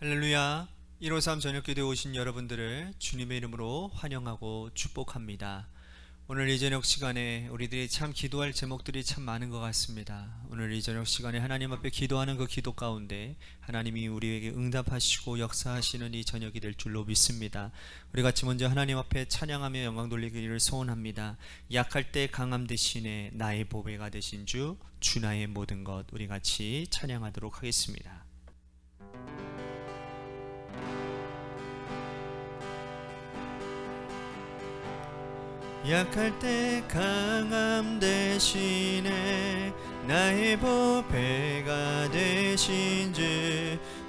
할렐루야. 153 저녁기도에 오신 여러분들을 주님의 이름으로 환영하고 축복합니다. 오늘 이 저녁 시간에 우리들이 참 기도할 제목들이 참 많은 것 같습니다. 오늘 이 저녁 시간에 하나님 앞에 기도하는 그 기도 가운데 하나님이 우리에게 응답하시고 역사하시는 이 저녁이 될 줄로 믿습니다. 우리 같이 먼저 하나님 앞에 찬양하며 영광 돌리기를 소원합니다. 약할 때 강함 대신에 나의 보배가 되신 주 나의 모든 것, 우리 같이 찬양하도록 하겠습니다. 약할 때 강함 대신에 나의 보배가 되신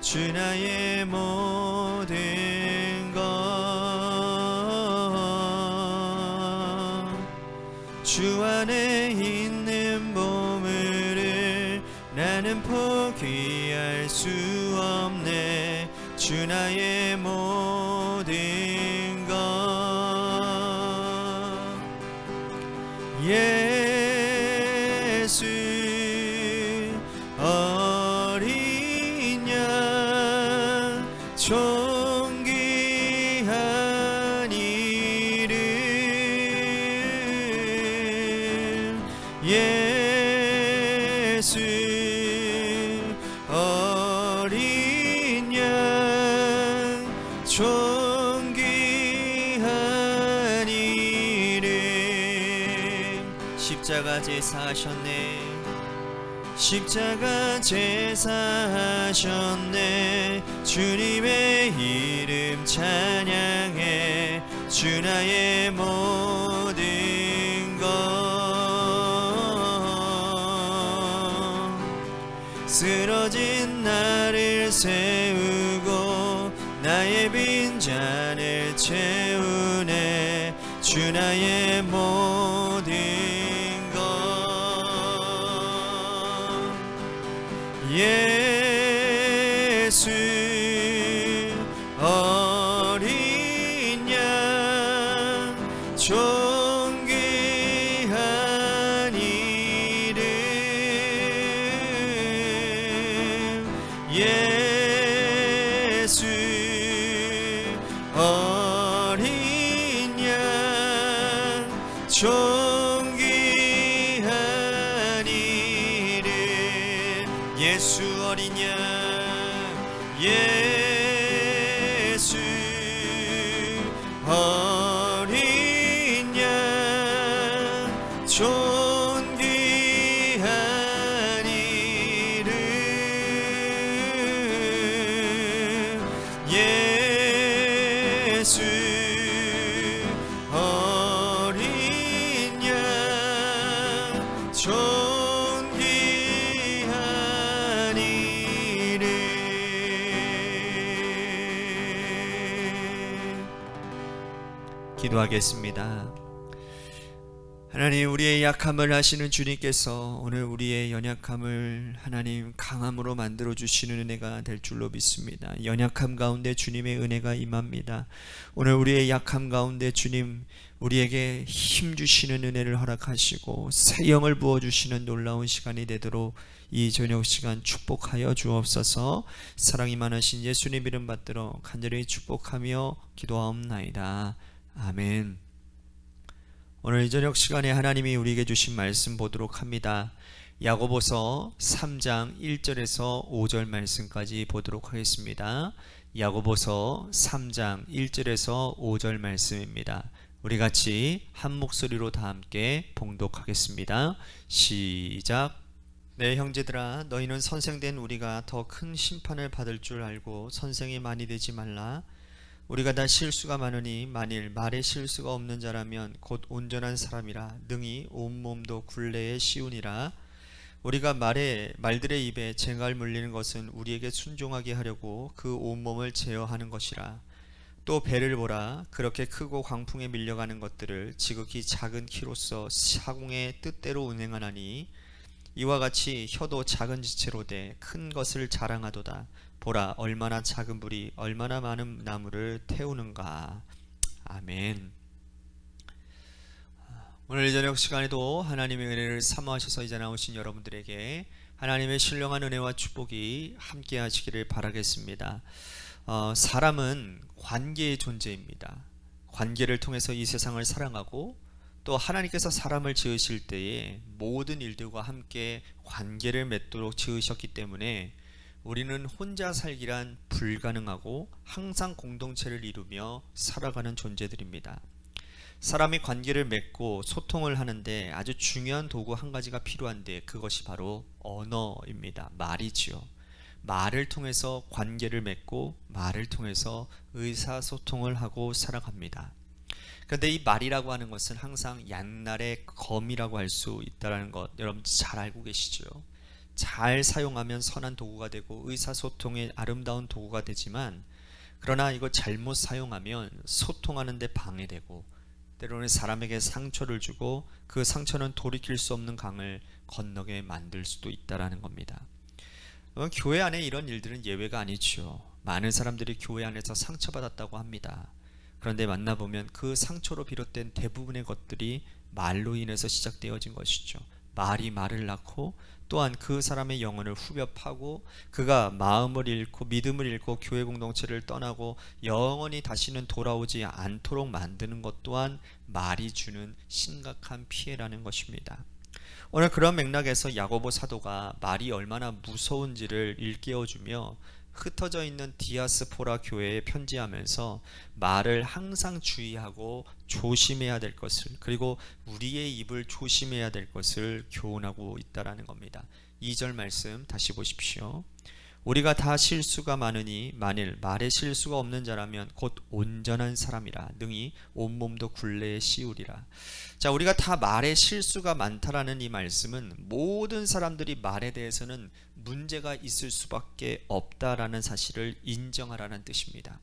주 나의 모든 것, 주 안에 있는 보물을 나는 포기할 수 없네. 주 나의 모든 것, 예수 어린 양 존귀한 이름, 예수 어린 양 존귀한 이름. 십자가 제사하셨네. 십자가 제사하셨네. 주님의 이름 찬양해. 주 나의 모든 것, 쓰러진 나를 세우고 나의 빈잔을 채우네. 주 나의 모든 것, 예수 어린 양 존귀한 이름, 예수 어린 양 존귀한 이름, 예수 어린 양, 예수 어린 양 존귀한 이름, 예수 어린 양 존귀한 이름. 기도하겠습니다. 하나님, 우리의 약함을 아시는 주님께서 오늘 우리의 연약함을 하나님 강함으로 만들어 주시는 은혜가 될 줄로 믿습니다. 연약함 가운데 주님의 은혜가 임합니다. 오늘 우리의 약함 가운데 주님 우리에게 힘 주시는 은혜를 허락하시고 새 영을 부어 주시는 놀라운 시간이 되도록 이 저녁 시간 축복하여 주옵소서. 사랑이 많으신 예수님 이름 받들어 간절히 축복하며 기도하옵나이다. 아멘. 오늘 이 저녁 시간에 하나님이 우리에게 주신 말씀 보도록 합니다. 야고보서 3장 1절에서 5절 말씀까지 보도록 하겠습니다. 야고보서 3장 1절에서 5절 말씀입니다. 우리 같이 한 목소리로 다 함께 봉독하겠습니다. 시작. 내 형제들아, 너희는 선생된 우리가 더 큰 심판을 받을 줄 알고 선생이 많이 되지 말라. 우리가 다 실수가 많으니 만일 말에 실수가 없는 자라면 곧 온전한 사람이라 능히 온몸도 굴레에 씌우니라. 우리가 말들의 입에 쟁알 물리는 것은 우리에게 순종하게 하려고 그 온몸을 제어하는 것이라. 또 배를 보라. 그렇게 크고 광풍에 밀려가는 것들을 지극히 작은 키로서 사공의 뜻대로 운행하나니 이와 같이 혀도 작은 지체로 돼 큰 것을 자랑하도다. 보라, 얼마나 작은 불이 얼마나 많은 나무를 태우는가. 아멘. 오늘 저녁 시간에도 하나님의 은혜를 사모하셔서 이제 나오신 여러분들에게 하나님의 신령한 은혜와 축복이 함께 하시기를 바라겠습니다. 사람은 관계의 존재입니다. 관계를 통해서 이 세상을 사랑하고 또 하나님께서 사람을 지으실 때에 모든 일들과 함께 관계를 맺도록 지으셨기 때문에 우리는 혼자 살기란 불가능하고 항상 공동체를 이루며 살아가는 존재들입니다. 사람이 관계를 맺고 소통을 하는데 아주 중요한 도구 한 가지가 필요한데 그것이 바로 언어입니다. 말이지요. 말을 통해서 관계를 맺고 말을 통해서 의사소통을 하고 살아갑니다. 그런데 이 말이라고 하는 것은 항상 양날의 검이라고 할 수 있다는 것 여러분 잘 알고 계시죠? 잘 사용하면 선한 도구가 되고 의사소통의 아름다운 도구가 되지만 그러나 이거 잘못 사용하면 소통하는 데 방해되고 때로는 사람에게 상처를 주고 그 상처는 돌이킬 수 없는 강을 건너게 만들 수도 있다는 겁니다. 교회 안에 이런 일들은 예외가 아니죠. 많은 사람들이 교회 안에서 상처받았다고 합니다. 그런데 만나보면 그 상처로 비롯된 대부분의 것들이 말로 인해서 시작되어진 것이죠. 말이 말을 낳고 또한 그 사람의 영혼을 후벼 파고 그가 마음을 잃고 믿음을 잃고 교회 공동체를 떠나고 영원히 다시는 돌아오지 않도록 만드는 것 또한 말이 주는 심각한 피해라는 것입니다. 오늘 그런 맥락에서 야고보 사도가 말이 얼마나 무서운지를 일깨워주며 흩어져 있는 디아스포라 교회에 편지하면서 말을 항상 주의하고 조심해야 될 것을 그리고 우리의 입을 조심해야 될 것을 교훈하고 있다라는 겁니다. 2절 말씀 다시 보십시오. 우리가 다 실수가 많으니 만일 말에 실수가 없는 자라면 곧 온전한 사람이라 능히 온몸도 굴레에 씌우리라. 자, 우리가 다 말에 실수가 많다라는 이 말씀은 모든 사람들이 말에 대해서는 문제가 있을 수밖에 없다라는 사실을 인정하라는 뜻입니다.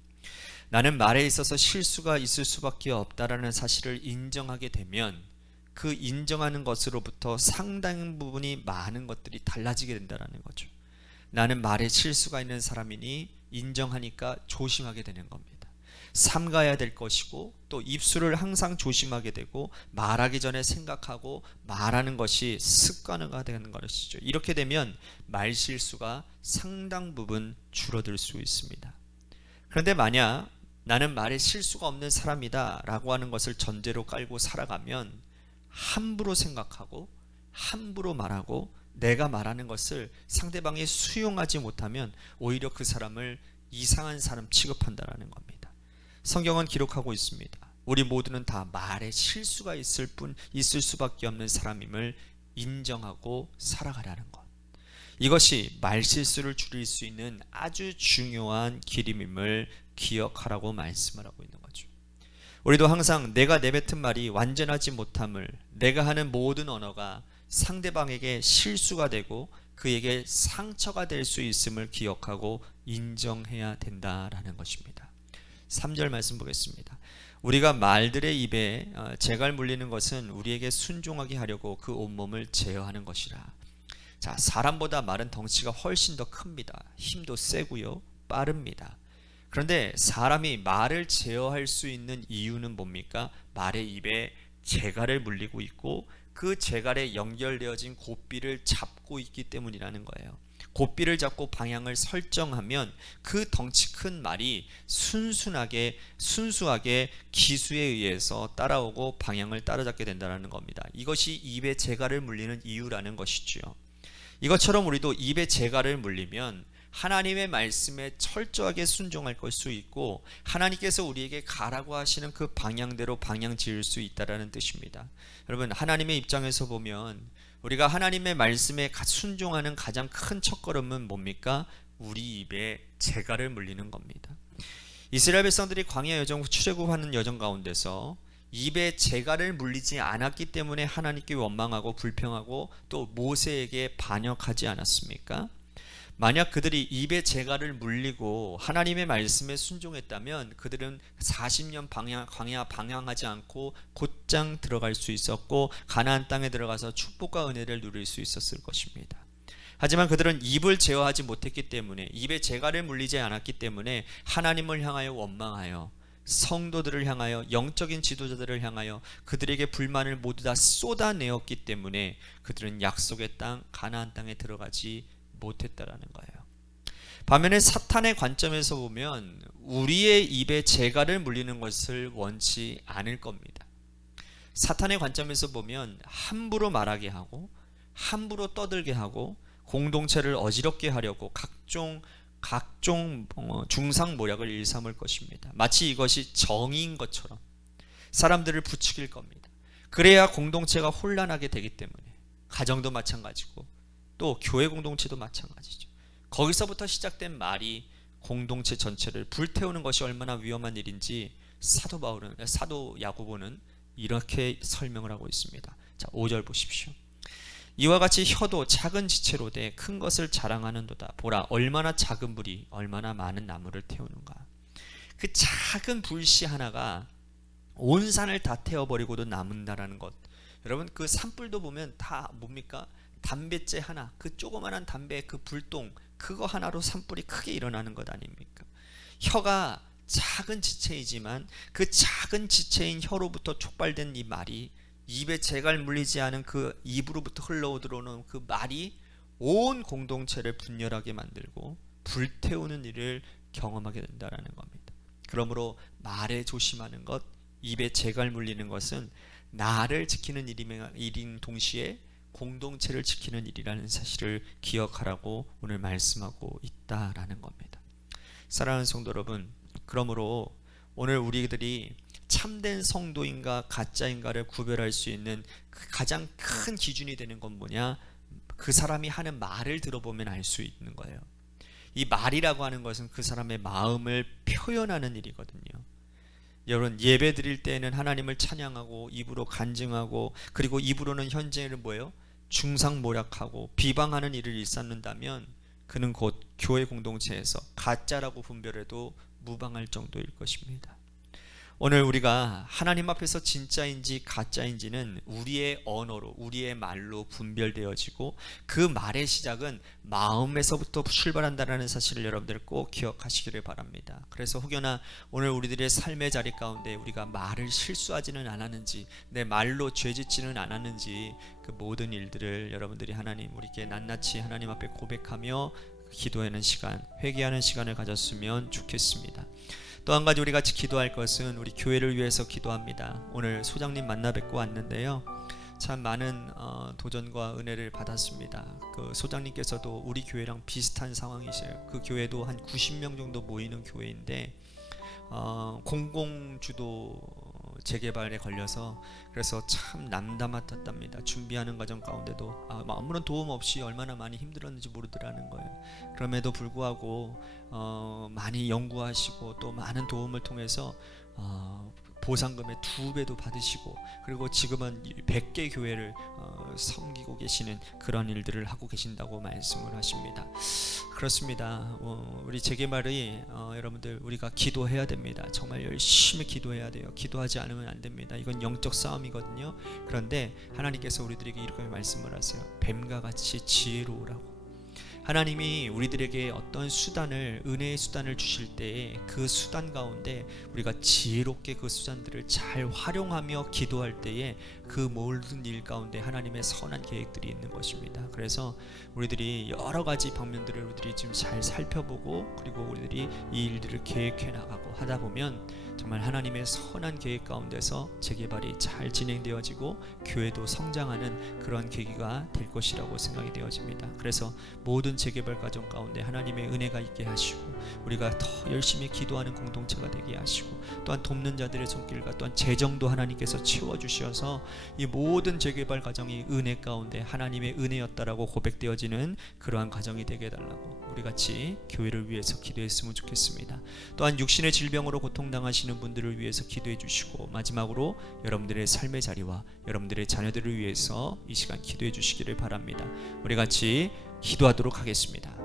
나는 말에 있어서 실수가 있을 수밖에 없다라는 사실을 인정하게 되면 그 인정하는 것으로부터 상당 부분이 많은 것들이 달라지게 된다는 거죠. 나는 말에 실수가 있는 사람이니 인정하니까 조심하게 되는 겁니다. 삼가야 될 것이고 또 입술을 항상 조심하게 되고 말하기 전에 생각하고 말하는 것이 습관화가 되는 것이죠. 이렇게 되면 말 실수가 상당 부분 줄어들 수 있습니다. 그런데 만약 나는 말에 실수가 없는 사람이다 라고 하는 것을 전제로 깔고 살아가면 함부로 생각하고 함부로 말하고 내가 말하는 것을 상대방이 수용하지 못하면 오히려 그 사람을 이상한 사람 취급한다라는 겁니다. 성경은 기록하고 있습니다. 우리 모두는 다 말에 실수가 있을 수밖에 없는 사람임을 인정하고 살아가라는 것. 이것이 말 실수를 줄일 수 있는 아주 중요한 길임임을 기억하라고 말씀을 하고 있는 거죠. 우리도 항상 내가 내뱉은 말이 완전하지 못함을, 내가 하는 모든 언어가 상대방에게 실수가 되고 그에게 상처가 될 수 있음을 기억하고 인정해야 된다라는 것입니다. 3절 말씀 보겠습니다. 우리가 말들의 입에 재갈 물리는 것은 우리에게 순종하게 하려고 그 온몸을 제어하는 것이라. 자, 사람보다 말은 덩치가 훨씬 더 큽니다. 힘도 세고요, 빠릅니다. 그런데 사람이 말을 제어할 수 있는 이유는 뭡니까? 말의 입에 재갈을 물리고 있고 그 재갈에 연결되어진 고삐를 잡고 있기 때문이라는 거예요. 고삐를 잡고 방향을 설정하면 그 덩치 큰 말이 순수하게 기수에 의해서 따라오고 방향을 따라잡게 된다는 겁니다. 이것이 입에 재갈을 물리는 이유라는 것이죠. 이것처럼 우리도 입에 재갈을 물리면 하나님의 말씀에 철저하게 순종할 수 있고 하나님께서 우리에게 가라고 하시는 그 방향대로 방향 지을 수 있다는 뜻입니다. 여러분, 하나님의 입장에서 보면 우리가 하나님의 말씀에 순종하는 가장 큰 첫걸음은 뭡니까? 우리 입에 재갈을 물리는 겁니다. 이스라엘 백성들이 광야 여정 출애굽하는 여정 가운데서 입에 재갈을 물리지 않았기 때문에 하나님께 원망하고 불평하고 또 모세에게 반역하지 않았습니까? 만약 그들이 입에 재갈을 물리고 하나님의 말씀에 순종했다면 그들은 40년 광야 방황하지 않고 곧장 들어갈 수 있었고 가나안 땅에 들어가서 축복과 은혜를 누릴 수 있었을 것입니다. 하지만 그들은 입을 제어하지 못했기 때문에 입에 재갈을 물리지 않았기 때문에 하나님을 향하여 원망하여 성도들을 향하여, 영적인 지도자들을 향하여 그들에게 불만을 모두 다 쏟아내었기 때문에 그들은 약속의 땅 가나안 땅에 들어가지 못했다라는 거예요. 반면에 사탄의 관점에서 보면 우리의 입에 재갈을 물리는 것을 원치 않을 겁니다. 사탄의 관점에서 보면 함부로 말하게 하고 함부로 떠들게 하고 공동체를 어지럽게 하려고 각종 중상모략을 일삼을 것입니다. 마치 이것이 정의인 것처럼 사람들을 부추길 겁니다. 그래야 공동체가 혼란하게 되기 때문에, 가정도 마찬가지고 또 교회 공동체도 마찬가지죠. 거기서부터 시작된 말이 공동체 전체를 불태우는 것이 얼마나 위험한 일인지 사도 야고보는 이렇게 설명을 하고 있습니다. 자, 5절 보십시오. 이와 같이 혀도 작은 지체로 돼 큰 것을 자랑하는도다. 보라, 얼마나 작은 불이 얼마나 많은 나무를 태우는가. 그 작은 불씨 하나가 온 산을 다 태워버리고도 남는다라는 것. 여러분, 그 산불도 보면 다 뭡니까? 담뱃재 하나, 그 조그만한 담배 그 불똥, 그거 하나로 산불이 크게 일어나는 것 아닙니까? 혀가 작은 지체이지만 그 작은 지체인 혀로부터 촉발된 이 말이, 입에 재갈 물리지 않은 그 입으로부터 흘러들어오는 그 말이 온 공동체를 분열하게 만들고 불태우는 일을 경험하게 된다는 겁니다. 그러므로 말에 조심하는 것, 입에 재갈 물리는 것은 나를 지키는 일인 동시에 공동체를 지키는 일이라는 사실을 기억하라고 오늘 말씀하고 있다라는 겁니다. 사랑하는 성도 여러분, 그러므로 오늘 우리들이 참된 성도인가 가짜인가를 구별할 수 있는 가장 큰 기준이 되는 건 뭐냐? 그 사람이 하는 말을 들어보면 알 수 있는 거예요. 이 말이라고 하는 것은 그 사람의 마음을 표현하는 일이거든요. 여러분, 예배 드릴 때는 하나님을 찬양하고 입으로 간증하고, 그리고 입으로는 현재는 뭐예요? 중상모략하고 비방하는 일을 일삼는다면 그는 곧 교회 공동체에서 가짜라고 분별해도 무방할 정도일 것입니다. 오늘 우리가 하나님 앞에서 진짜인지 가짜인지는 우리의 언어로, 우리의 말로 분별되어지고 그 말의 시작은 마음에서부터 출발한다는 사실을 여러분들 꼭 기억하시기를 바랍니다. 그래서 혹여나 오늘 우리들의 삶의 자리 가운데 우리가 말을 실수하지는 않았는지, 내 말로 죄짓지는 않았는지, 그 모든 일들을 여러분들이 하나님, 우리에게 낱낱이 하나님 앞에 고백하며 기도하는 시간, 회개하는 시간을 가졌으면 좋겠습니다. 또 한 가지 우리 같이 기도할 것은 우리 교회를 위해서 기도합니다. 오늘 소장님 만나 뵙고 왔는데요, 참 많은 도전과 은혜를 받았습니다. 그 소장님께서도 우리 교회랑 비슷한 상황이세요. 그 교회도 한 90명 정도 모이는 교회인데 공공주도 재개발에 걸려서 그래서 참 남담했답니다. 준비하는 과정 가운데도 아무런 도움 없이 얼마나 많이 힘들었는지 모르더라는 거예요. 그럼에도 불구하고 많이 연구하시고 또 많은 도움을 통해서 보상금의 2배도 받으시고, 그리고 지금은 100개 교회를 섬기고 계시는 그런 일들을 하고 계신다고 말씀을 하십니다. 그렇습니다. 우리 재개발이 여러분들 우리가 기도해야 됩니다. 정말 열심히 기도해야 돼요. 기도하지 않으면 안 됩니다. 이건 영적 싸움이거든요. 그런데 하나님께서 우리들에게 이렇게 말씀을 하세요. 뱀과 같이 지혜로우라고. 하나님이 우리들에게 어떤 수단을, 은혜의 수단을 주실 때에 그 수단 가운데 우리가 지혜롭게 그 수단들을 잘 활용하며 기도할 때에 그 모든 일 가운데 하나님의 선한 계획들이 있는 것입니다. 그래서 우리들이 여러 가지 방면들을 우리들이 지금 잘 살펴보고, 그리고 우리들이 이 일들을 계획해 나가고 하다 보면 정말 하나님의 선한 계획 가운데서 재개발이 잘 진행되어지고 교회도 성장하는 그런 계기가 될 것이라고 생각이 되어집니다. 그래서 모든 재개발 과정 가운데 하나님의 은혜가 있게 하시고, 우리가 더 열심히 기도하는 공동체가 되게 하시고, 또한 돕는 자들의 손길과 또한 재정도 하나님께서 채워주셔서 이 모든 재개발 과정이 은혜 가운데 하나님의 은혜였다라고 고백되어지는 그러한 과정이 되게 해달라고 우리 같이 교회를 위해서 기도했으면 좋겠습니다. 또한 육신의 질병으로 고통당하시는 분들을 위해서 기도해 주시고, 마지막으로 여러분들의 삶의 자리와 여러분들의 자녀들을 위해서 이 시간 기도해 주시기를 바랍니다. 우리 같이 기도하도록 하겠습니다.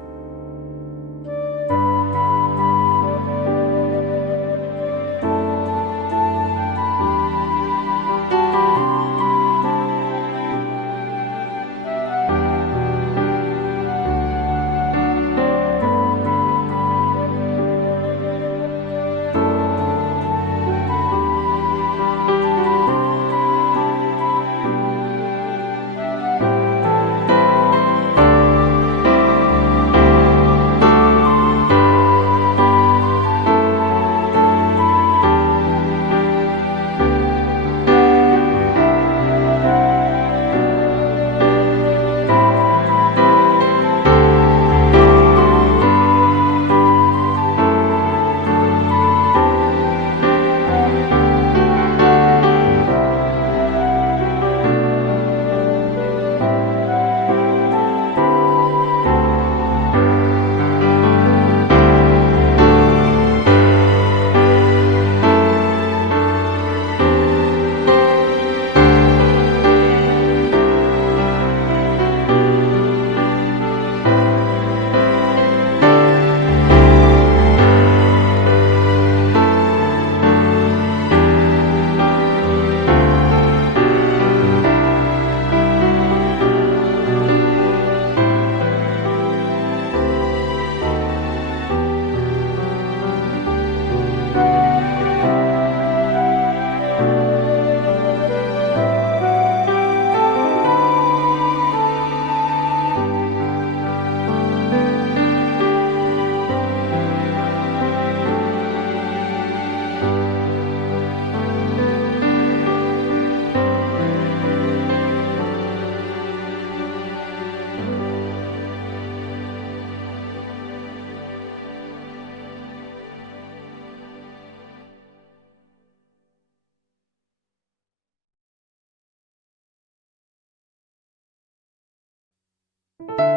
아멘.